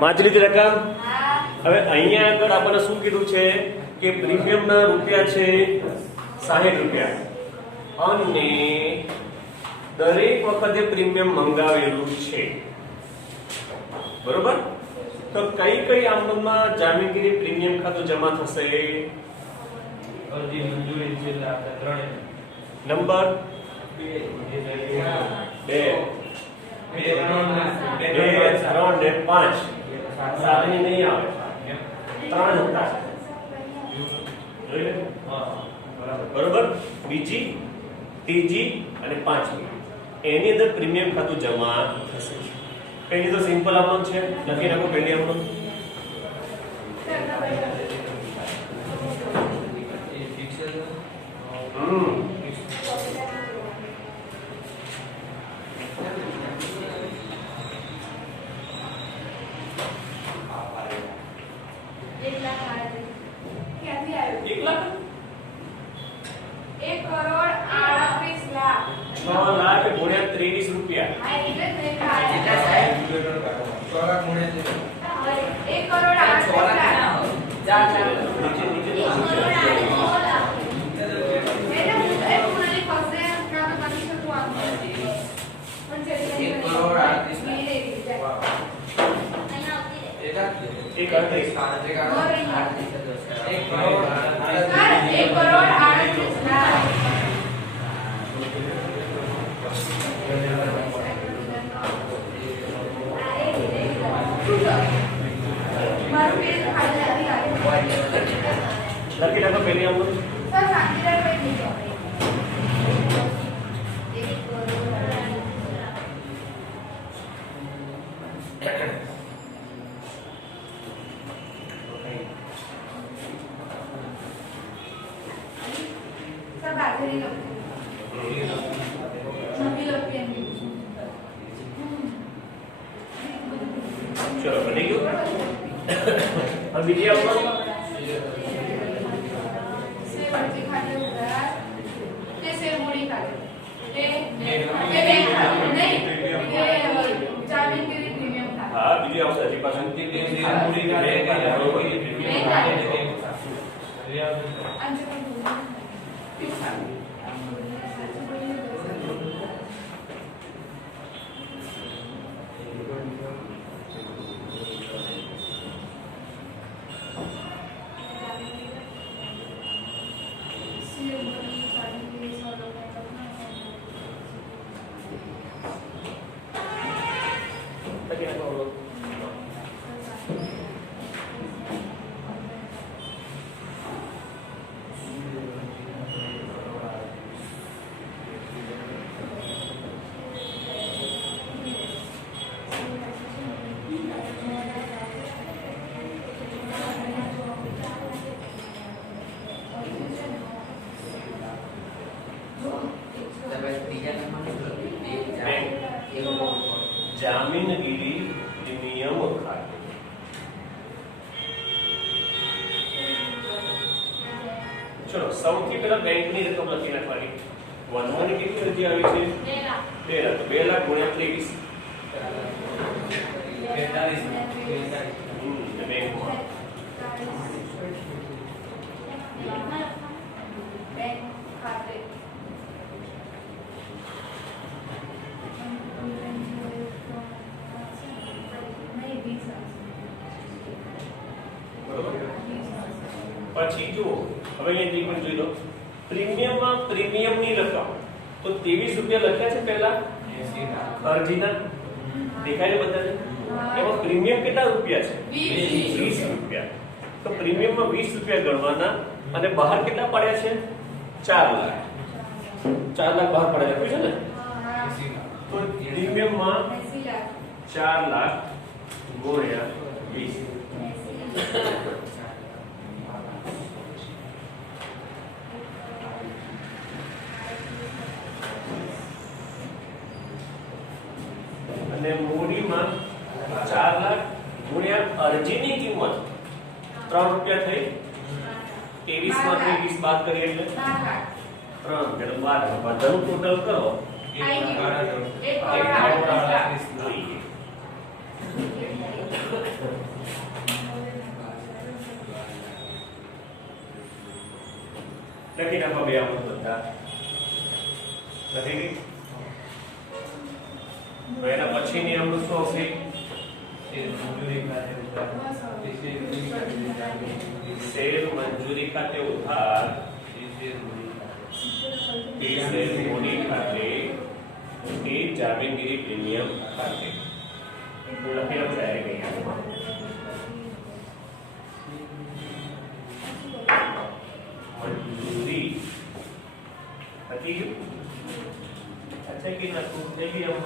વાંચી લીધી રકમ? હવે અહીંયા આગળ આપણને શું કીધું છે કે પ્રીમિયમના રૂપિયા છે 60 રૂપિયા અને દરેક વખતે પ્રીમિયમ મંગાવેલું છે, બરોબર? તો કઈ કઈ આમદનમાં જામીનગીરી પ્રીમિયમ ખાતું જમા થશે? અરજી મંજૂરી છે એટલે આપણે ત્રણે નંબર 2 3 ને 5 7 ની નહીં આવે, 3 હતા બરોબર. બીજી, ત્રીજી અને પાંચમી એની અંદર પ્રીમિયમ ખાતું જમા થશે. પહેલી તો સિમ્પલ અમાઉન્ટ છે, લખી નાખો પહેલી અમાઉન્ટ. લખી નાખો પહેલી અમાઉન્ટ. ચલો બની ગયું. હવે બીજી અમાઉન્ટ હા બીજી આવશે હજી પાછું જામીનગીરી પ્રીમિયમ ખાતું. ચલો સૌથી પહેલા બેંકની રકમ લખી નાખવાની. વધવાની કેટલી અરજી આવી છે? 2 લાખ. તો 2 લાખ ગુણ્યા 23 બેંકમાં પછી જુઓ હવે અહીંયા પણ જોઈ લો પ્રીમિયમમાં પ્રીમિયમની રકમ તો 23 રૂપિયા લખ્યા છે પહેલા અરજીના દેખાય છે બધાને. એમાં પ્રીમિયમ કેટલા રૂપિયા છે? 20 રૂપિયા. તો પ્રીમિયમમાં 20 રૂપિયા ગણવાના અને બહાર કેટલા પડ્યા છે? 4 લાખ. 4 લાખ બહાર પડ્યા છે ને. તો પ્રીમિયમમાં 4 લાખ ગુણ્યા 20 અને મૂડીમાં 4 લાખ ગુણ્યા અરજીની કિંમત 3 રૂપિયા થઈ. 23 માંથી 20 બાદ કરીએ એટલે 3 એટલે 12. બધાનું ટોટલ કરો લખી નાખો બે આમ બધા લખી ગઈ તો એના પછીની આમ શું આવશે શેર મંજૂરી ખાતે ઉધાર શેર મૂડી ખાતે એ જામીનગીરી પ્રીમિયમ ખાતે લખી નાખો ડાયરેક્ટ અહીંયા મંજૂરી હતી अच्छा कि ना तुम से भी हम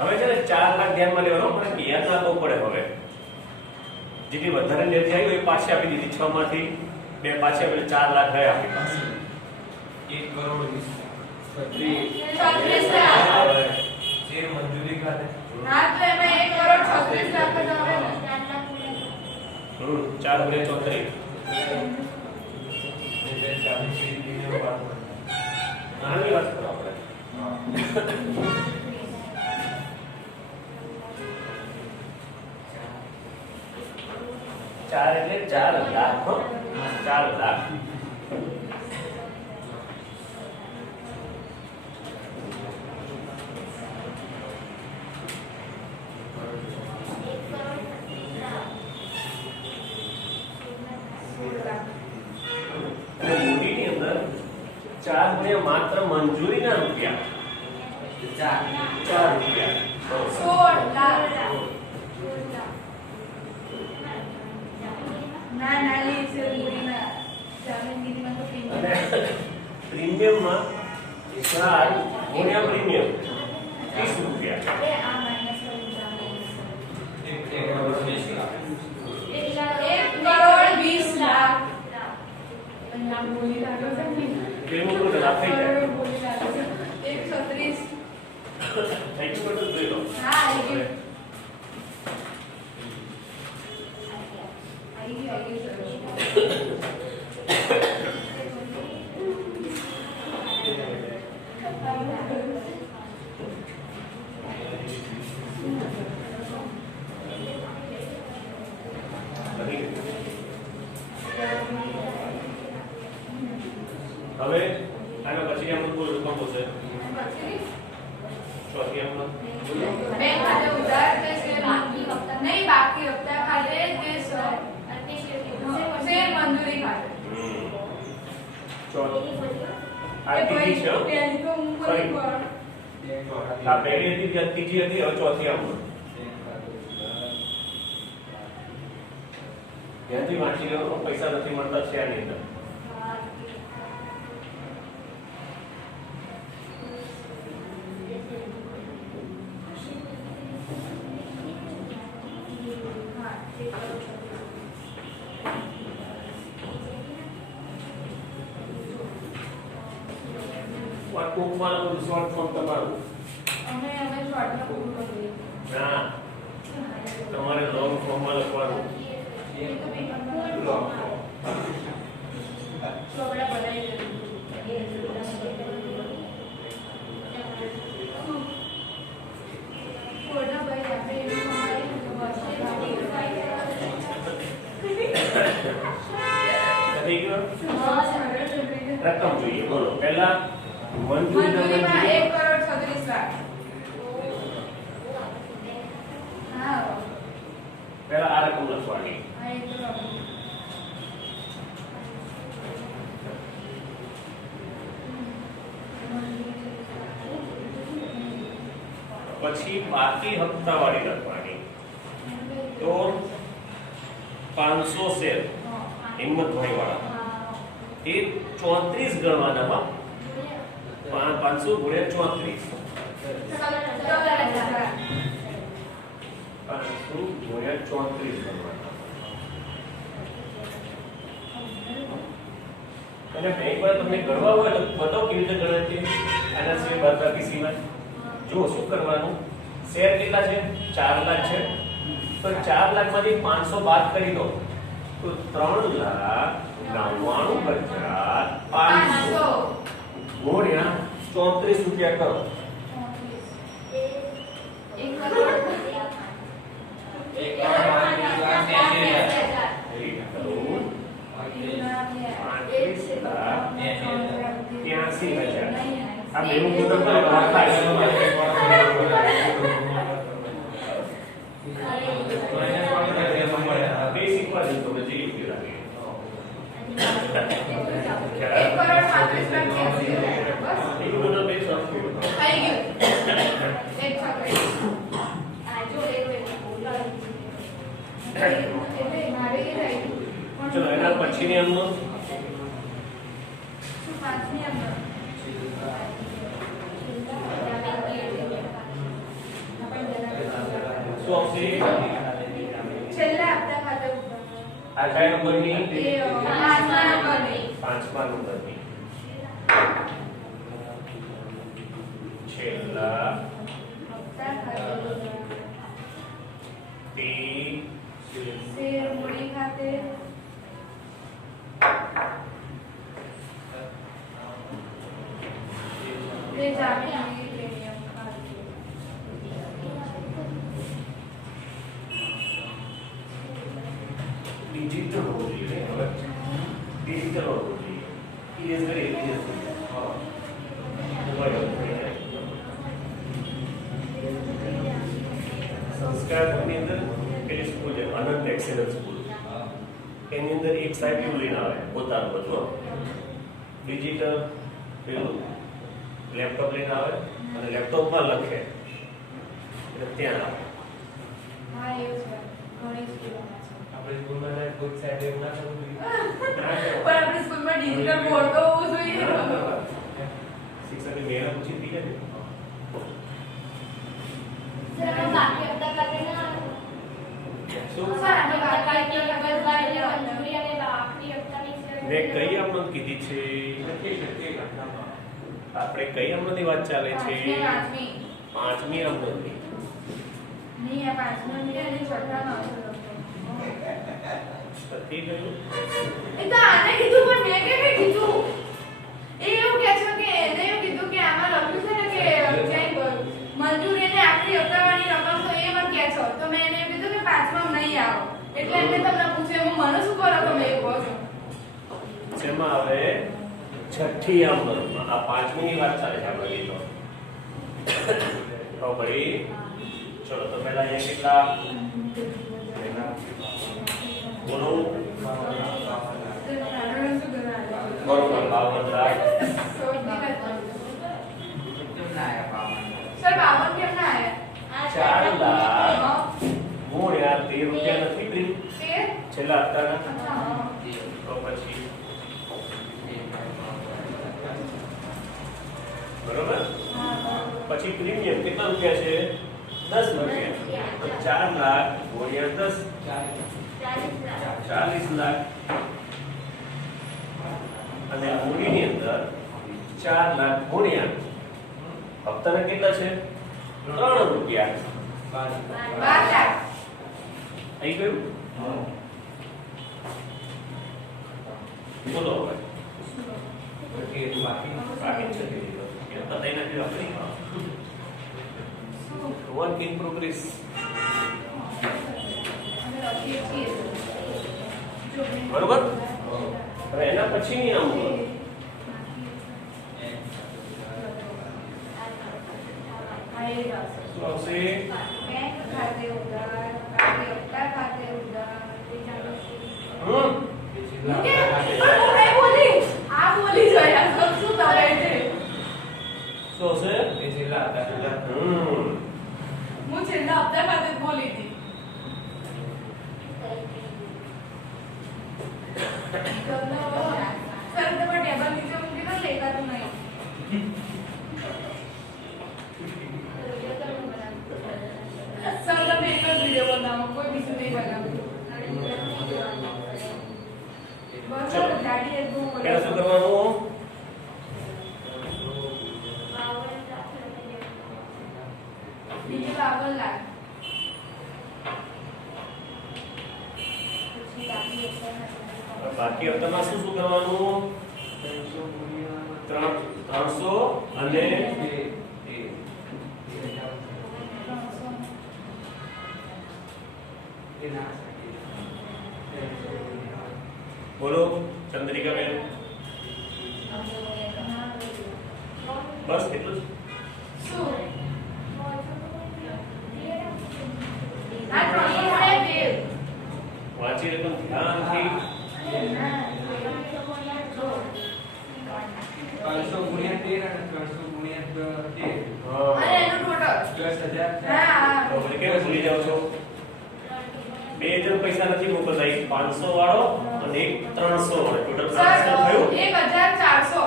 હવે છે ને 4 લાખ ધ્યાનમાં લેવાનો પણ યાદ રાખવું પડે હવે જેટલી વધારે લેતી આવી એ પાછી આપી દીધી 6 માંથી બે પાછી આપી 4 લાખ રહ્યા આપણી પાસે 1 કરોડ 36 શેર મંજૂરી ખાતે ના તો એમાં 1 કરોડ 36 લાખ જ આવે ને 4 ગુણ્યા 34 આની વાત કરો આપણે चार એટલે 4 લાખ 4 લાખ અને મૂડીની અંદર 4 ગુણ્યા માત્ર મંજૂરીના રૂપિયા 4 રૂપિયા 16 લાખ ના નાલી સેલરીમાં જામીનગીરીમાં તો અને પ્રીમિયમમાં 4 ગુણ્યા પ્રીમિયમ 30 રૂપિયા એ આ માઈનસ કરી જામીન 1 કરોડ 20 લાખ 1 કરોડ 20 લાખ નામ બોલી લાગ્યો છે ને એવું તો લખાઈ જાય બોલી લાગ્યો છે 136 થેન્ક યુ બધું જોઈ લો હા આવી ગયું હવે આના પછી આપણે કોઈ રકમ હશે ચોથી આપણે बैंक खाते उधार के शेयर नहीं बाकी हफ्ता खाते के शेयर मंजूरी खाते ચોથી આ ત્રીજી છે पहली को मुंह पर एक बार આ પહેલી હતી ત્યાં ત્રીજી હતી હવે ચોથી આપણે ધ્યાનથી વાંચી લો પૈસા નથી મળતા છે આની અંદર ટૂંકમાં શોર્ટ ફોર્મ તમારું અમે શોર્ટમાં પૂરું કરીએ ના તમારે લોંગ ફોર્મમાં લખવાનું લોંગ ચોપડા બનાવી કોના ભાઈ આપણે એવું થઈ ગયો રકમ જોઈએ બોલો પહેલા મંજૂરીમાં 1 કરોડ 36 લાખ હા પહેલા આ રકમ લખવાની આ 1 કરોડ પછી બાકી હપ્તાવાળી લખવાની તો 500 શેર હિંમતભાઈ વાળા એ 34 ગણવાના 500 ગુણ્યા 34 500 ગુણ્યા 34 ગણવાના અને બેંક વાળા તમને ગણવા હોય તો બતાવો કેવી રીતે ગણે છે આના સિવાય બાદબાકી સિવાય જો શું કરવાનું, શેર કેટલા છે? 4 લાખ છે. તો 4 લાખ માંથી 500 બાદ કરી દો તો 3,99,500 ગુણ્યા 34 રૂપિયા કરો. 83,000. આ બેનું મુદ્દો તો થાય. બેસિક માં જ તો જે યુક્તિ લાગે. 1,35,83,000. એક મુદ્દો બે સરખું થઈ ગયું. એક છકડી. એટલે મારે એ રાઈટ. ચલો એના પછીની અંદર શું પાંચમી અંદર? શું આવશે? છેલ્લા હપ્તા ખાતે આ કયા નંબરની? એ પાંચમા નંબરની. 5મા નંબરની છેલ્લા હપ્તા ખાતે તે શેર મૂડી ખાતે તે જામીન પ્રીમિયમ ખાતે ડિજિટલ હોવું જોઈએ. ડિજિટલ હોવું જોઈએ. ઇરેઝ કરે ઇરેઝ કરે. સંસ્કારની અંદર પેલી સ્કૂલ છે અનંત એક્સેલન્સ સ્કૂલ. એની અંદર એક સાહેબ એવું લઈને આવે પોતાનું બધું ડિજિટલ પેલું લેપટોપ લઈને આવે અને લેપટોપમાં લખે એટલે ત્યાં આવે. હા એવું છે ઘણી સ્કૂલોમાં છે આપણે સ્કૂલમાં ના કોઈ સાહેબ એવું ના કરવું જોઈએ. પણ આપણી સ્કૂલમાં ડિજિટલ બોર્ડ તો હોવું જોઈએ શિક્ષકે મેળા પૂછી હતી કે બાકી હપ્તા ખાતે ના શું સર આપણે વાત બાકી કરી મંજૂરી અને બાકી હપ્તાની મેં કઈ આમનોંધ કીધી છે? આપણે કઈ આમનોંધની વાત ચાલે છે? પાંચમી 5મી આમનોંધની. નહીં આ પાંચમા ની અને છઠ્ઠા માં નથી ગયું. એ તો આને કીધું પણ મેં કે કીધું એ એવું કહે છે કે એને એવું કીધું કે આમાં લખ્યું છે ને કે ક્યાંય મંજૂરી અને આખરી હપ્તાવાળી રકમ તો એ મને કહે છો તો મેં એને કીધું કે પાંચમા નહીં આવો એટલે એમને તમને પૂછ્યું એમાં મને શું કરો તમે એ કહો છો જેમાં આવે છઠ્ઠી આમનોંધમાં આ 5મીની વાત ચાલે છે આપણે કીધો. તો ભાઈ ચલો તો પહેલા અહીંયા કેટલા બોલો? બરોબર 52 લાખ. સર 52 કેમ ના આયા 4 લાખ ગુણ્યા 13 રૂપિયા નથી પ્રીત તે છેલ્લા હપ્તાના. અચ્છા હા તો પછી બરોબર. પછી પ્રીમિયમ કેટલા રૂપિયા છે? 10 રૂપિયા. તો 4 લાખ ગુણ્યા 10 40 લાખ. અને મૂડીની અંદર 4 લાખ ગુણ્યા હપ્તાના કેટલા છે? 3 રૂપિયા. 12 લાખ આવી ગયું? બોલો હવે. બાકી છે એ બતાઈ નથી આપણી વર્ક ઇન પ્રોગ્રેસ. અમે લખીએ છીએ જો બરોબર. હવે એના પછીની આમ શું આવશે? बैंक खाते उधार बाकी हफ्ता खाते उधार मैं बोली आप बोली जो यार सब શું કરે છે શું આવશે? એ છેલ્લા હતા. હું છેલ્લા હપ્તા ખાતે બોલી હતી સર તમે ટેબલ નીચે મૂકી દો લેખાતું નહીં સર તમે એક જ વિડિયો બનાવો કોઈ બીજું નહીં બનાવો બસ ગાડી એક બહુ પહેલા શું કરવાનું? કલાક. પછી બાકી હપ્તાના બાકી હપ્તામાં શું શું કરવાનું? 300 અને બોલો ચંદ્રિકા બેન, બસ એટલું જ. શું? આ 313. વાંચી એકદમ ધ્યાનથી. 300 ગુણ્યા 13 અને 300 ગુણ્યા 13 અને એનું ટોટલ 10,000 હા તો મને કેમ ભૂલી જાવ છો? બે જણ પૈસા નથી મોકલતા, એક 500 વાળો અને એક 300 વાળો, ટોટલ 500 થયું. 1400.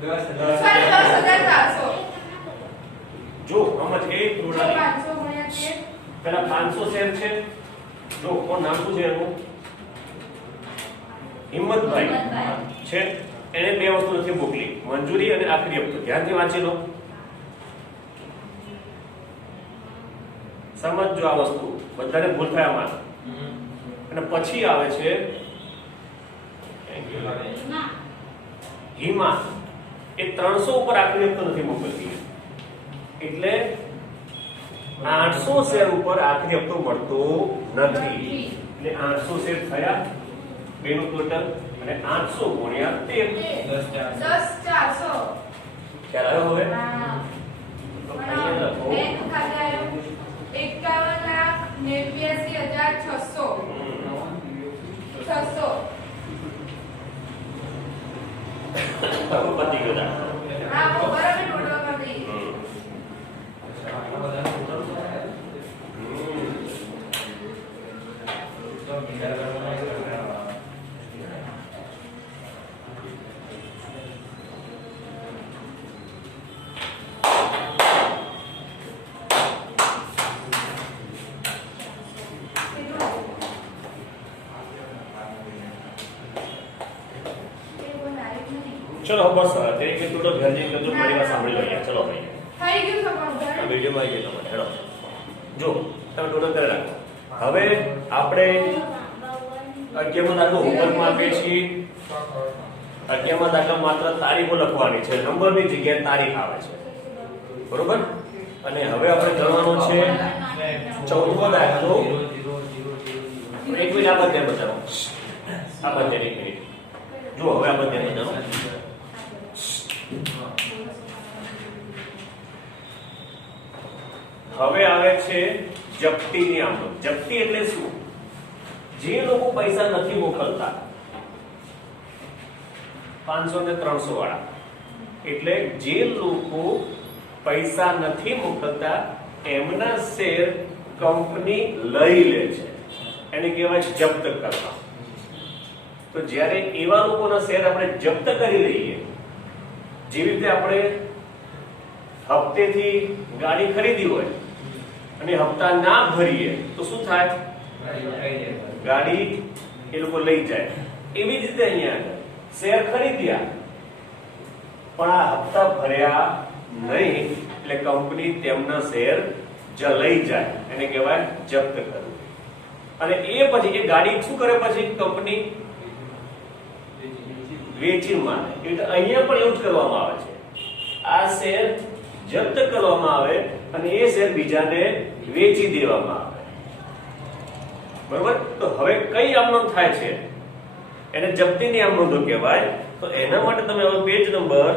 10,000 સોરી 10400. જો સમજ એ જો ટોટલ 500 ગુણ્યા 13. પેલા 500 શેર છે. જો કોણ નામ શું છે એનું? હિંમતભાઈ છે. એને બે વસ્તુ નથી મોકલી, મંજૂરી અને આખરી હપ્તો. ધ્યાનથી વાંચી લો, સમજજો આ વસ્તુ, બધાને ભૂલ થાય આમાં. અને પછી આવે છે હિમા. એ 300 ઉપર આખરી હપ્તો નથી મોકલતી, એટલે 800 શેર ઉપર આખરી હપ્તો મળતો નથી. એટલે 800 શેર થયા બેનું ટોટલ, અને 800 ગુણ્યા 13. 10400. ખ્યાલ આવ્યો હવે? હા. તો અહીંયા લખો. બેંક ખાતે આવ્યું 51,89,600. 600. હવે પતી ગયો દાખલો. હા બહુ બરાબર ટોટલ કરી દઈએ. ચલો બસ અત્યારે કે ટોટલ ધ્યાનથી કરજો, મારી વાત સાંભળી લો અહીંયા. ચલો ભાઈ, થઈ ગયું સપનું આ ઘર. વિડીયોમાં આવી ગયો તમારે. હેડો જો તમે ટોટલ કરી રાખો. હવે આપણે 11મો દાખલો હોમવર્કમાં આપીએ છીએ. 11મા દાખલા માત્ર તારીખો લખવાની છે, નંબરની જગ્યાએ તારીખ આવે છે, બરોબર? અને હવે આપણે ગણવાનો છે 14મો દાખલો. એક મિનિટ આ બધે બતાવો, આ બધે એક મિનિટ જુઓ. હવે આ બધે બતાવો. હવે આવે છે જપ્તીની આમદ. જપ્તી એટલે શું? જે લોકો પૈસા નથી મોકલતા, 500 ને 300 વાળા, એટલે જે લોકો પૈસા નથી મોકલતા એમના શેર કંપની લઈ લે છે, એને કહેવાય જપ્ત કરવા. તો જ્યારે એવા લોકોના શેર આપણે જપ્ત કરી લઈએ, જેવી રીતે આપણે હપ્તેથી ગાડી ખરીદી હોય અને હપ્તા ના ભરીએ તો શું થાય? ગાડી એ લોકો લઈ જાય. એવી જ રીતે અહીંયા શેર ખરીદ્યા પણ આ હપ્તા ભર્યા નહીં, એટલે કંપની તેમના શેર લઈ જાય, એને કહેવાય જપ્ત કરવું. અને એ પછી એ ગાડી શું કરે? પછી કંપની વેચી માને. એટલે અહીંયા પણ એવું જ કરવામાં આવે છે. આ શેર જપ્ત કરવામાં આવે અને એ શેર બીજાને વેચી દેવામાં આવે, બરોબર? તો હવે કઈ આમનોંધ થાય છે? એને જપ્તીની આમનોંધો કહેવાય. તો એના માટે તમે હવે પેજ નંબર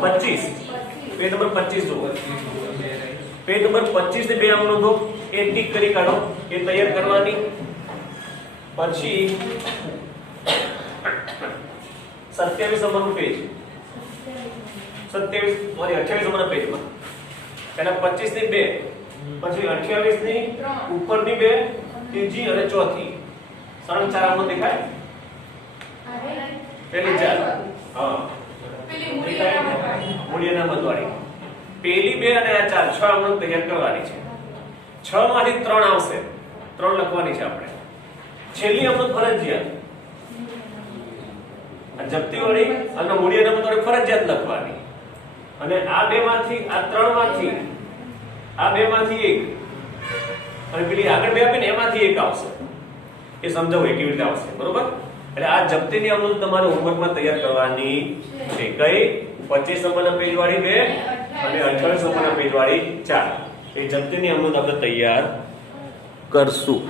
25. પેજ નંબર 25 જુઓ. પેજ નંબર 25 ને બે આમનોંધો એ ટીક કરી કાઢો, એ તૈયાર કરવાની. પછી 27 નંબરનું પેજ, 28 નંબરના પેજમાં પહેલા 25 ની બે, પછી 28 ની ઉપરની બે, ત્રીજી અને ચોથી, સરળ ચાર આમનોંધ દેખાય. પેલી ચાર, હા, પેલી મૂડી અનામત વાળી. મૂડી અનામત વાળી પેલી બે અને આ ચાર 6 અમૃત તૈયાર કરવાની છે 6 માંથી 3 આવશે 3 લખવાની છે આપણે છેલ્લી અમૃત ફરજિયાત આ જપ્તી વાળી અને મૂડી અનામત વાળી ફરજિયાત લખવાની અને આ બે માંથી આ 3 માંથી આ બે માંથી એક અને પેલી આગળ બે આપીને એમાંથી એક આવશે એ સમજાવું એ કેવી રીતે આવશે બરોબર એટલે આ જપ્તીની અમૃત તમારે હોમવર્કમાં તૈયાર કરવાની છે કઈ 25 નંબરના પેજ વાળી બે અને 28 નંબરના પેજ વાળી 4 એ જપ્તીની અમૃત આપણે તૈયાર કરશું